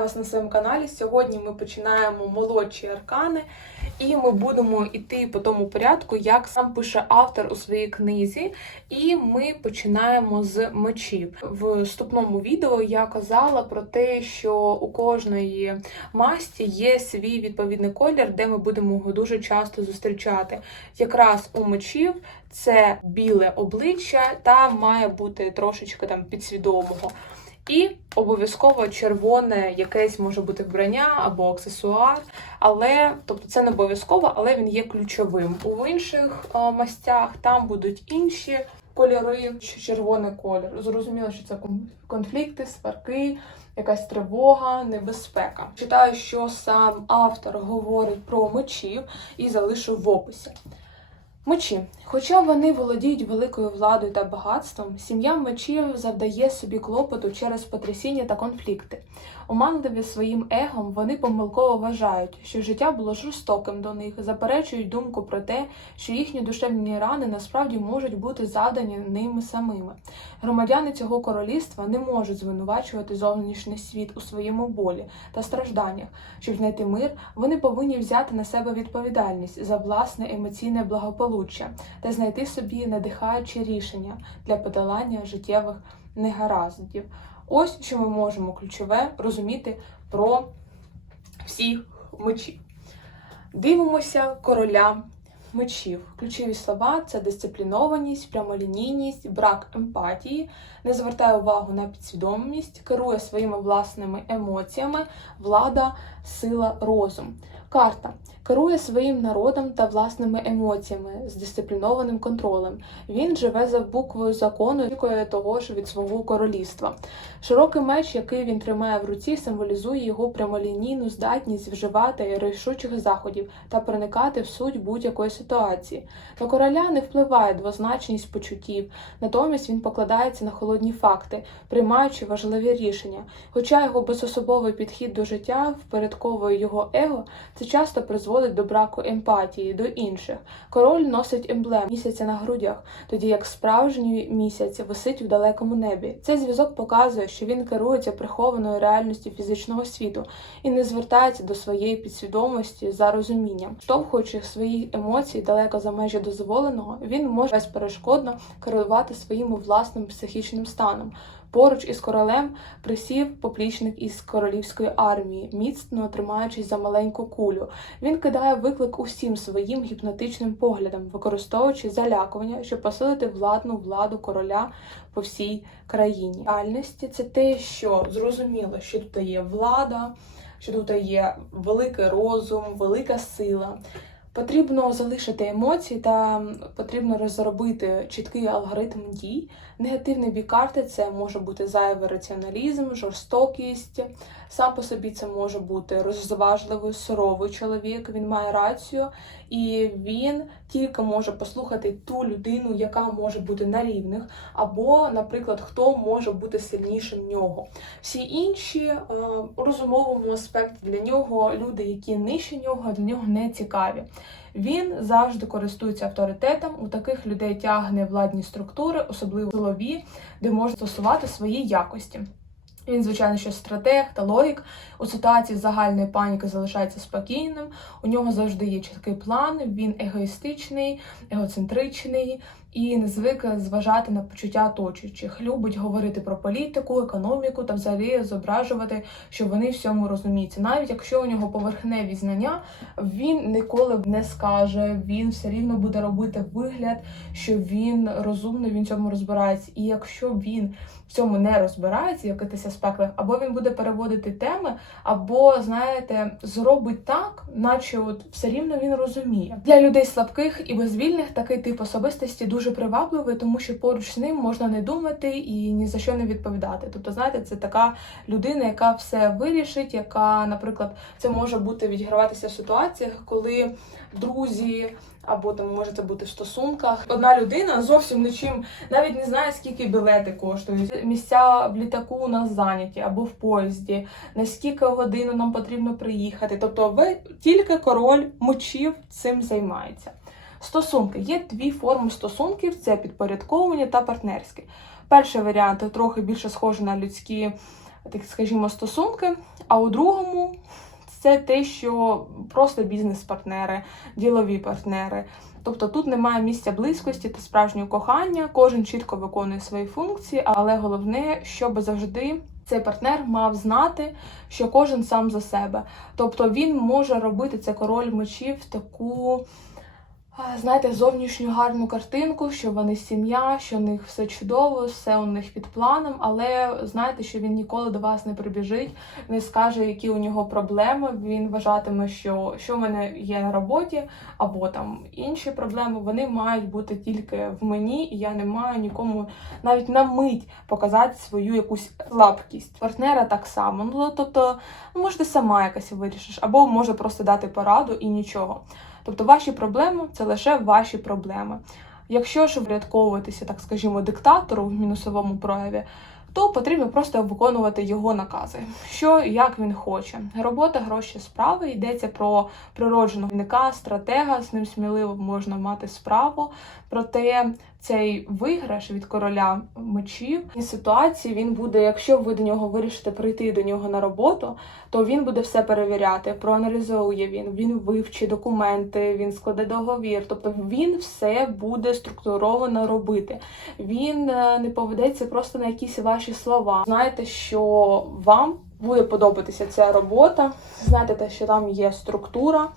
вас на своєму каналі. Сьогодні ми починаємо молодші аркани, і ми будемо йти по тому порядку, як сам пише автор у своїй книзі. І ми починаємо з мечів. В вступному відео я казала про те, що у кожної масті є свій відповідний колір, де ми будемо його дуже часто зустрічати. Якраз у мечів це біле обличчя та має бути трошечки там підсвідомого. І обов'язково червоне якесь може бути вбрання або аксесуар, але тобто це не обов'язково, але він є ключовим. У інших мастях там будуть інші кольори, що червоний колір. Зрозуміло, що це кон- конфлікти, сварки, якась тривога, небезпека. Читаю, що сам автор говорить про мечів і залишу в описі. Мечі. Хоча вони володіють великою владою та багатством, сім'я мечів завдає собі клопоту через потрясіння та конфлікти. Оманливі своїм егом, вони помилково вважають, що життя було жорстоким до них, заперечують думку про те, що їхні душевні рани насправді можуть бути задані ними самими. Громадяни цього королівства не можуть звинувачувати зовнішній світ у своєму болі та стражданнях. Щоб знайти мир, вони повинні взяти на себе відповідальність за власне емоційне благополуччя та знайти собі надихаючі рішення для подолання життєвих негараздів. Ось що ми можемо ключове розуміти про всіх мечів. Дивимося короля мечів. Ключові слова це дисциплінованість, прямолінійність, брак емпатії, не звертає увагу на підсвідомість, керує своїми власними емоціями, влада, сила, розум. Карта керує своїм народом та власними емоціями з дисциплінованим контролем. Він живе за буквою закону, очікує того ж від свого королівства. Широкий меч, який він тримає в руці, символізує його прямолінійну здатність вживати рішучих заходів та проникати в суть будь-якої ситуації. На короля не впливає двозначність почуттів, натомість він покладається на холодні факти, приймаючи важливі рішення. Хоча його безособовий підхід до життя впорядковує його его, це часто призводить до браку емпатії до інших. Король носить емблему місяця на грудях, тоді як справжній місяць висить у далекому небі. Цей зв'язок показує, що він керується прихованою реальністю фізичного світу і не звертається до своєї підсвідомості за розумінням. Штовхуючи свої емоції далеко за межі дозволеного, він може безперешкодно керувати своїм власним психічним станом. Поруч із королем присів поплічник із королівської армії, міцно тримаючись за маленьку кулю. Він кидає виклик усім своїм гіпнотичним поглядам, використовуючи залякування, щоб посилити владну владу короля по всій країні. Реальності це те, що зрозуміло, що тут є влада, що тут є великий розум, велика сила. Потрібно залишити емоції та потрібно розробити чіткий алгоритм дій. Негативний бік карти це може бути зайвий раціоналізм, жорстокість. Сам по собі це може бути розважливий, суровий чоловік. Він має рацію, і він тільки може послухати ту людину, яка може бути на рівних, або, наприклад, хто може бути сильнішим нього. Всі інші е, у розумовому аспекті для нього люди, які нижче нього, для нього не цікаві. Він завжди користується авторитетом. У таких людей тягне владні структури, особливо силові, де можна стосувати свої якості. Він, звичайно, що стратег та логік у ситуації загальної паніки залишається спокійним. У нього завжди є чіткий план. Він егоїстичний, егоцентричний і не звик зважати на почуття оточуючих. Любить говорити про політику, економіку та взагалі зображувати, що вони всьому розуміються. Навіть якщо у нього поверхневі знання, він ніколи не скаже. Він все рівно буде робити вигляд, що він розумний, він цьому розбирається. І якщо він в цьому не розбирається, в якихось аспектах, або він буде переводити теми, або, знаєте, зробить так, наче от все рівно він розуміє. Для людей слабких і безвільних такий тип особистості дуже привабливий, тому що поруч з ним можна не думати і ні за що не відповідати. Тобто, знаєте, це така людина, яка все вирішить, яка, наприклад, це може бути відіграватися в ситуаціях, коли друзі. Або там може це бути в стосунках. Одна людина зовсім нічим навіть не знає, скільки білети коштують. Місця в літаку у нас зайняті або в поїзді, на скільки годин нам потрібно приїхати. Тобто, ви тільки король мочів цим займається. Стосунки є дві форми стосунків: це підпорядковування та партнерські. Перший варіант трохи більше схожий на людські так скажімо, стосунки. А у другому це те, що просто бізнес-партнери, ділові партнери. Тобто тут немає місця близькості та справжнього кохання, кожен чітко виконує свої функції, але головне, щоб завжди цей партнер мав знати, що кожен сам за себе. Тобто він може робити це король мечів таку. Знаєте, зовнішню гарну картинку, що вони сім'я, що в них все чудово, все у них під планом, але знаєте, що він ніколи до вас не прибіжить, не скаже, які у нього проблеми. Він вважатиме, що що в мене є на роботі, або там інші проблеми. Вони мають бути тільки в мені, і я не маю нікому навіть на мить показати свою якусь слабкість. Партнера так само. Ну тобто, ну, може, ти сама якась вирішиш, або може просто дати пораду і нічого. Тобто ваші проблеми це лише ваші проблеми. Якщо ж врядковуватися, так скажімо, диктатору в мінусовому прояві, то потрібно просто виконувати його накази, що як він хоче. Робота, гроші, справи йдеться про природженого війника, стратега, з ним сміливо можна мати справу. Проте цей виграш від короля мечів і ситуації він буде, якщо ви до нього вирішите прийти до нього на роботу, то він буде все перевіряти, проаналізує він, він вивчить документи, він складе договір. Тобто він все буде структуровано робити. Він е, не поведеться просто на якісь ваші слова. Знаєте, що вам буде подобатися ця робота. Знаєте, те, що там є структура,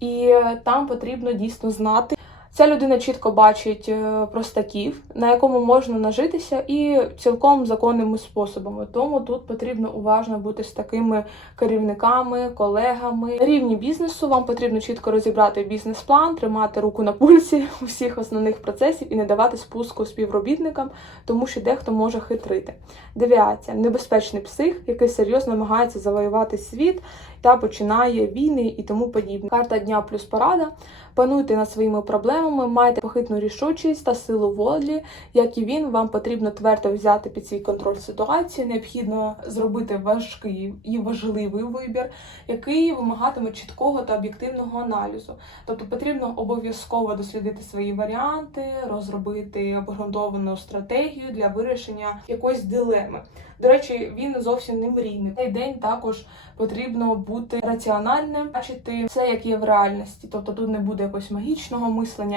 і там потрібно дійсно знати. Ця людина чітко бачить е, простаків, на якому можна нажитися, і цілком законними способами. Тому тут потрібно уважно бути з такими керівниками, колегами. На рівні бізнесу вам потрібно чітко розібрати бізнес-план, тримати руку на пульсі усіх основних процесів і не давати спуску співробітникам, тому що дехто може хитрити. Девіація небезпечний псих, який серйозно намагається завоювати світ та починає війни і тому подібне. Карта дня плюс порада. Пануйте над своїми проблемами, майте похитну рішучість та силу волі, як і він, вам потрібно твердо взяти під свій контроль ситуацію. Необхідно зробити важкий і важливий вибір, який вимагатиме чіткого та об'єктивного аналізу. Тобто потрібно обов'язково дослідити свої варіанти, розробити обґрунтовану стратегію для вирішення якоїсь дилеми. До речі, він зовсім не мрійний. Цей день також потрібно бути раціональним, бачити все, як є в реальності. Тобто тут не буде якогось магічного мислення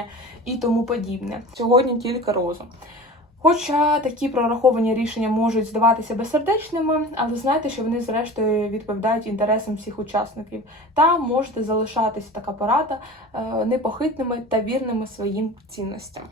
і тому подібне. Сьогодні тільки розум. Хоча такі прораховані рішення можуть здаватися безсердечними, але знайте, що вони зрештою відповідають інтересам всіх учасників, та можете залишатися така порада е, непохитними та вірними своїм цінностям.